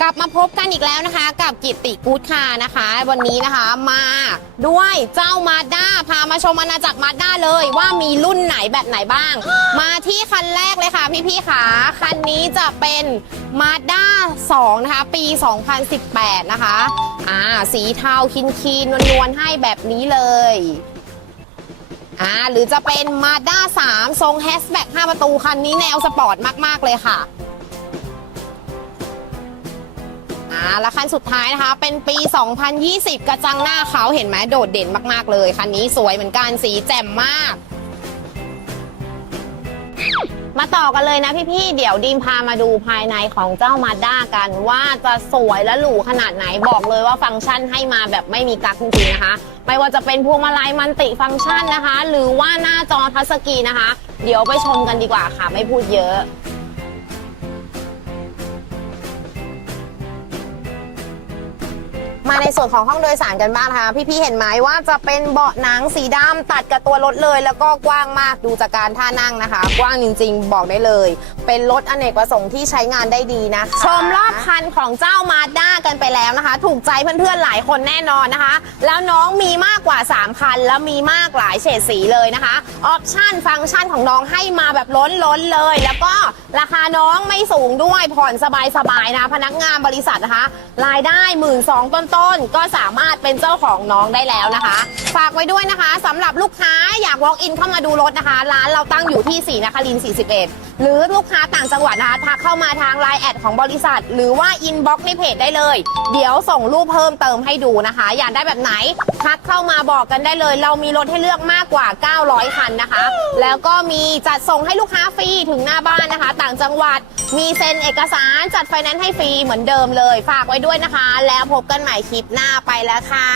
กลับมาพบกันอีกแล้วนะคะ กับกิติกู๊ดคานะคะ วันนี้นะคะมาด้วยเจ้ามาด้าพามาชมอาณาจักรมาด้าเลยว่ามีรุ่นไหนแบบไหนบ้าง มาที่คันแรกเลยค่ะพี่ๆค่ะคันนี้จะเป็นมาด้า2นะคะ ปี 2018 นะคะอ่าสีเทาคินคีนนวลๆให้แบบนี้เลยอ่าหรือจะเป็นมาด้า3ทรงแฮชแบ็ก5ประตูคันนี้แนวสปอร์ตมากๆเลยค่ะ อ่าและคันสุดท้ายนะคะ เป็นปี 2020 กระจังหน้าเขาเห็นไหมโดดเด่นมากๆเลยคันนี้สวยเหมือนกันสีแจ่มมากมาต่อกันเลยนะพี่ๆ เดี๋ยวดีมพามาดูภายในของเจ้ามาด้ากัน ว่าจะสวยและหรูขนาดไหนบอกเลยว่าฟังก์ชันให้มาแบบไม่มีกักจริงๆนะคะ ไม่ว่าจะเป็นพวงมาลัยมันติฟังก์ชันนะคะ หรือว่าหน้าจอทัชสกรีนนะคะ เดี๋ยวไปชมกันดีกว่าค่ะไม่พูดเยอะ มาในส่วนของห้องโดยสารกันบ้างนะคะพี่ๆเห็นไหมว่าจะเป็นเบาะหนังสีดำตัดกับตัวรถเลย แล้วก็กว้างมากดูจากการท่านั่งนะคะ กว้างจริง ๆ บอกได้เลย เป็นรถอเนกประสงค์ที่ใช้งานได้ดีนะคะชมรอบคันของเจ้ามาด้ากันไปแล้วนะคะ ถูกใจเพื่อนๆหลายคนแน่นอนนะคะ แล้วน้องมีมากกว่า 3 คัน แล้วมีมากหลายเฉดสีเลยนะคะออปชั่นฟังก์ชันของน้องให้มาแบบล้นๆเลย แล้วก็ราคาน้องไม่สูงด้วยผ่อนสบายๆนะพนักงานบริษัทนะคะ รายได้หมื่นสองต้นๆก็สามารถเป็นเจ้าของน้องได้แล้วนะคะ ฝากไว้ด้วยนะคะสำหรับลูกค้าอยาก walk in เข้ามาดูรถนะคะ ร้านเราตั้งอยู่ที่สีนครินทร์41 หรือลูกค้าต่างจังหวัดนะคะทักเข้ามาทางไลน์แอดของบริษัท หรือว่า inbox ในเพจได้เลย เดี๋ยวส่งรูปเพิ่มเติมให้ดูนะคะ อยากได้แบบไหนทักเข้ามาบอกกันได้เลย เรามีรถให้เลือกมากกว่า 900 คันนะคะ แล้วก็มีจัดส่งให้ลูกค้าฟรีถึงหน้าบ้านนะคะ ต่างจังหวัดมีเซ็นเอกสารจัดไฟแนนซ์ให้ฟรีเหมือนเดิมเลย ฝากไว้ด้วยนะคะ แล้วพบกันใหม่คลิปหน้าไปแล้วค่ะ